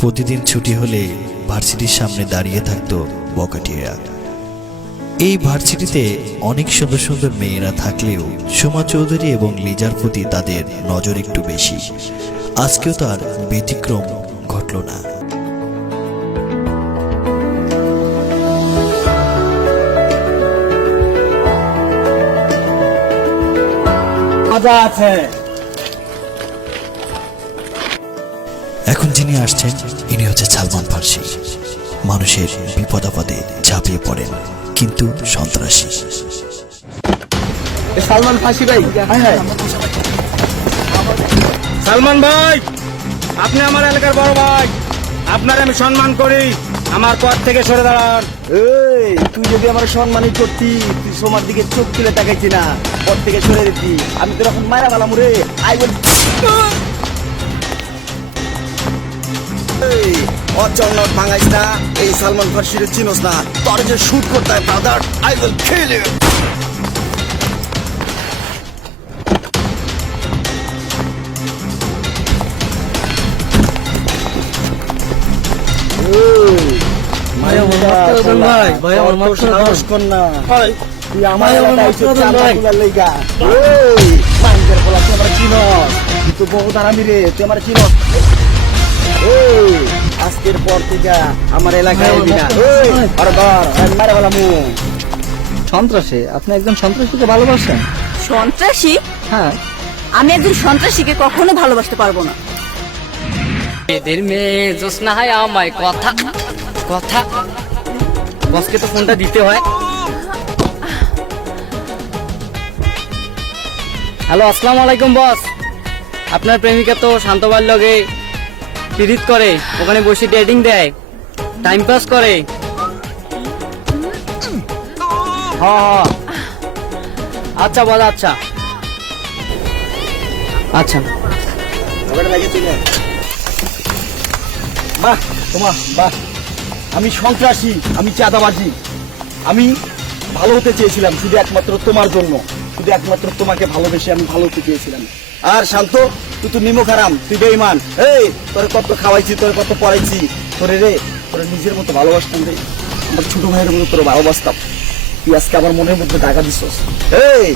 প্রতিদিন ছুটি হলে ভার্সিটির সামনে দাঁড়িয়ে থাকতো বকাটিয়া। এই ভার্সিটিতে অনেক সুন্দর সুন্দর মেয়েরা থাকলেও সোমা চৌধুরী এবং লিজার প্রতি তাদের নজর একটু বেশি। আজকেও তার ব্যতিক্রম ঘটল না। এখন যিনি আসছেন ইনি হচ্ছে সালমান ফার্সি। মানুষের বিপদ আপদে ঝাঁপিয়ে পড়েন, কিন্তু সন্ত্রাসী। সালমান ফার্সি ভাই, সালমান ভাই, আপনি আমার এলাকার বড় ভাই, আপনার আমি সম্মান করি, আমার পথ থেকে সরে দাঁড়ান। এই তুই যদি আমার সম্মানই করতি, তুই সোমার দিকে চোখ তুলে তাকাইছি না, পথ থেকে সরে দিতি, আমি তোর এখন মারা গেলাম রে। আই উইল অচল নট ভাঙাইস না, এই সালমান ফার্সির চিনোস না, তোর যে শুট করতে হয় brother, I will kill you. আজকের পর থেকে আমার এলাকায় সন্ত্রাসী? আপনি একজন সন্ত্রাসীকে ভালোবাসেন? সন্ত্রাসী? হ্যাঁ। আমি একজন সন্ত্রাসীকে কখনো ভালোবাসতে পারবো না। এদের মেয়ে জোসনা হয় আমায় কথা কথা বসকে তো ফোনটা দিতে হয়। হ্যালো, আসসালামু আলাইকুম বস। আপনার প্রেমিকা তো শান্তবার লগে পিরিত করে, ওখানে বসে ডেটিং দেয়, টাইম পাস করে। হ্যাঁ, আচ্ছা বস, আচ্ছা আচ্ছা। বাহ তোমার বাহ, আমি সন্ত্রাসী, আমি চাঁদাবাজি, আমি ভালো হতে চেয়েছিলাম শুধু একমাত্র তোমার জন্য, শুধু একমাত্র তোমাকে ভালোবেসে আমি ভালো হতে চেয়েছিলাম। আর শান্ত, তুই তো নিমক হারাম, তুই বেঈমান। এই তোরে কত খাওয়াইছি, তোরে কত পড়াইছি, তোরে রে তোরে নিজের মতো ভালোবাসতাম রে, আমার ছোট ভাইয়ের মতো তোরে ভালোবাসতাম। তুই আজকে আমার মনের মধ্যে টাকা দিছস। এই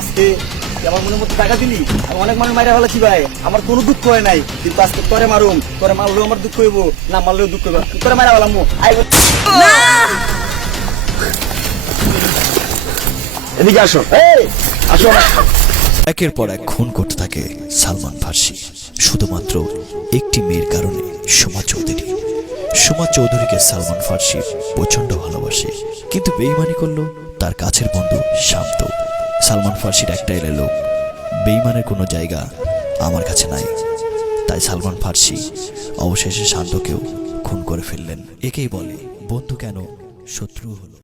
আজকে আমার মনের মধ্যে টাকা দিলি, আমি অনেক মানুষ মাইরা ফেলেছি ভাই, আমার কোনো দুঃখ হয় নাই, কিন্তু আজকে তোরে মারুম, তোরে মারলেও আমার দুঃখ হইব, না মারলেও দুঃখ হইব, তোরে মারা ফেলাম। এদিকে আসো, এই আসো। একের পর এক খুন করতে থাকে সালমান ফার্সি, শুধুমাত্র একটি মেয়ের কারণে, সোমা চৌধুরী। সোমা চৌধুরীকে সালমান ফার্সি প্রচন্ড ভালোবাসে, কিন্তু বেইমানি করলো তার কাছের বন্ধু শান্ত। সালমান ফার্সির একটাই ডায়লগ, বেইমানের কোনো জায়গা আমার কাছে নাই। তাই সালমান ফার্সি অবশেষে শান্তকেও খুন করে ফেললেন। একেই বলে বন্ধু কেন শত্রু হলো।